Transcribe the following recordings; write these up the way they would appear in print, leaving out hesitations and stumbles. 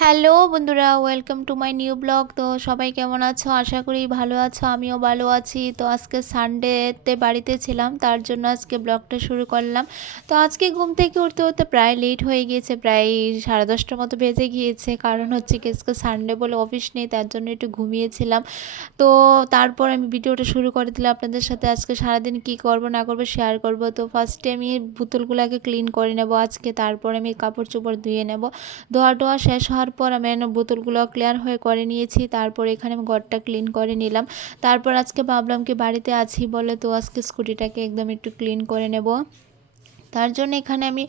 Hello বন্ধুরা, welcome to my new blog. তো সবাই কেমন আছো? আশা করি ভালো আছো, আমিও ভালো আছি। তো আজকে সানডেতে বাড়িতে ছিলাম, তার জন্য আজকে ব্লগটা শুরু করলাম। তো আজকে ঘুম থেকে উঠতে উঠতে প্রায় লেট হয়ে গিয়েছে, প্রায় 10:30টার মতো বেজে গিয়েছে। কারণ হচ্ছে কি আজকে সানডে বলে অফিস নেই, তার জন্য একটু ঘুমিয়েছিলাম। তো তারপর আমি ভিডিওটা শুরু করে দিলাম। আপনাদের সাথে আজকে সারাদিন কি করব না করব শেয়ার করব। তো ফার্স্টে আমি বোতলগুলোকে ক্লিন করে নেব আজকে, তারপর আমি কাপড় চোপড় ধুয়ে নেব। ধোয়া টোয়া শেষ হওয়ার পর আমি বোতলগুলো ক্লিয়ার হয়ে করে নিয়েছি। তারপর এখানে আমি ঘরটা ক্লিন করে নিলাম। তারপর আজকে ভাবলাম কি বাড়িতে আছি বলে তো আজকে স্কুটিটাকে একদম একটু ক্লিন করে নেব। তার জন্য এখানে আমি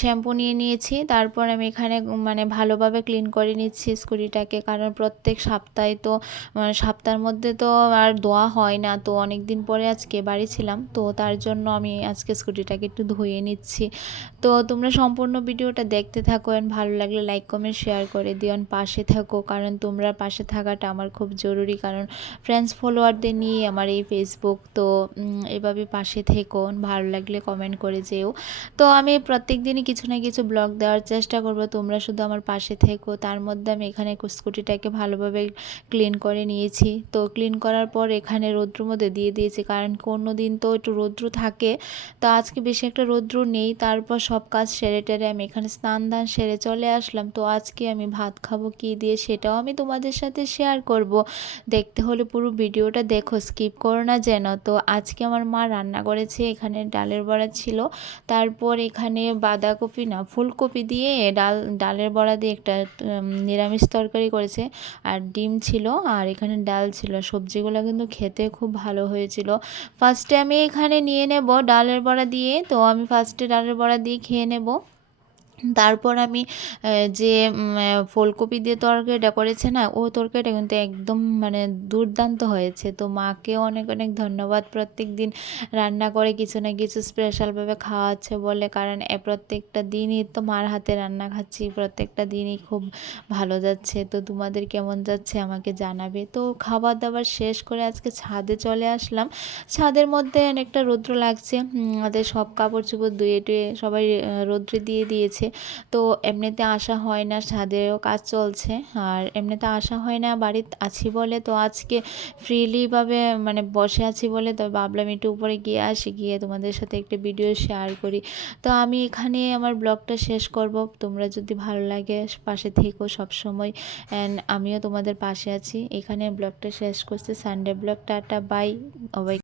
শ্যাম্পু নিয়ে নিয়েছি। তারপর আমি এখানে মানে ভালোভাবে ক্লিন করে নিচ্ছি স্কুটিটাকে, কারণ প্রত্যেক সপ্তাহে তো সপ্তাহের মধ্যে তো আর ধোয়া হয় না। তো অনেক দিন পরে আজকে বাড়ি ছিলাম, তো তার জন্য আমি আজকে স্কুটিটাকে একটু ধুয়ে নিচ্ছি। তো তোমরা সম্পূর্ণ ভিডিওটা দেখতে থাকো, ভালো লাগলে লাইক কমেন্ট শেয়ার করে দিও, পাশে থাকো, কারণ তোমরা পাশে থাকাটা আমার খুব জরুরি। কারণ ফ্রেন্ডস ফলোয়ারদের নিয়ে আমার এই ফেসবুক। তো এভাবে পাশে থেকো, ভালো লাগলে কমেন্ট করে যেও। তো আমি প্রত্যেক দিনই কিছু না কিছু ব্লগ দেওয়ার চেষ্টা করব, তোমরা শুধু আমার পাশে থেকো। তার মধ্যে আমি এখানে স্কুটিটাকে ভালোভাবে ক্লিন করে নিয়েছি। তো ক্লিন করার পর এখানে রৌদ্রের মধ্যে দিয়ে দিয়েছি, কারণ কোনো দিন তো একটু রৌদ্র থাকে, তো আজকে বেশি একটা রৌদ্র নেই। তারপর সব কাজ সেরে টেরে আমি এখানে স্নান দান সেরে চলে আসলাম। তো আজকে আমি ভাত খাবো কী দিয়ে সেটাও আমি তোমাদের সাথে শেয়ার করব। দেখতে হলে পুরো ভিডিওটা দেখো, স্কিপ করো না যেন। তো আজকে আমার মা রান্না করেছে, এখানে ডালের বড়া ছিল। তারপর এখানে বাঁধাকপি না ফুলকপি দিয়ে ডালের বড়া দিয়ে একটা নিরামিষ তরকারি করেছে, আর ডিম ছিল, আর এখানে ডাল ছিল। সবজিগুলো কিন্তু খেতে খুব ভালো হয়েছিল। ফার্স্টে আমি এখানে নিয়ে নেব ডালের বড়া দিয়ে। তো আমি ফার্স্টে ডালের বড়া দিয়ে খেয়ে নেব। তারপর আমি যে ফুলকপি দিয়ে তরকারিটা করেছে না, ও তরকারিটা কিন্তু একদম মানে দুর্দান্ত হয়েছে। তো মাকেও অনেক অনেক ধন্যবাদ, প্রত্যেক দিন রান্না করে কিছু না কিছু স্পেশালভাবে খাওয়াচ্ছে বলে। কারণ প্রত্যেকটা দিনই তো মার হাতে রান্না খাচ্ছি, প্রত্যেকটা দিনই খুব ভালো যাচ্ছে। তো তোমাদের কেমন যাচ্ছে আমাকে জানাবে। তো খাবার দাবার শেষ করে আজকে ছাদে চলে আসলাম। ছাদের মধ্যে অনেকটা রৌদ্র লাগছে, আমাদের সব কাপড় চোপড় ধুয়ে টুয়ে সবাই রৌদ্রে দিয়ে দিয়েছে। তো এমনিতে আসা হয় না, ছাদেও কাজ চলছে, আর এমনিতে আসা হয় না বাড়িতে আছি বলে। তো আজকে ফ্রিলিভাবে মানে বসে আছি বলে তো ভাবলাম একটু উপরে গিয়ে আসি, গিয়ে তোমাদের সাথে একটা ভিডিও শেয়ার করি। তো আমি এখানে আমার ব্লগটা শেষ করব। তোমরা যদি ভালো লাগে পাশে থেকো সবসময়, অ্যান্ড আমিও তোমাদের পাশে আছি। এখানে ব্লগটা শেষ করছি, সানডে ব্লগ। Tata bye.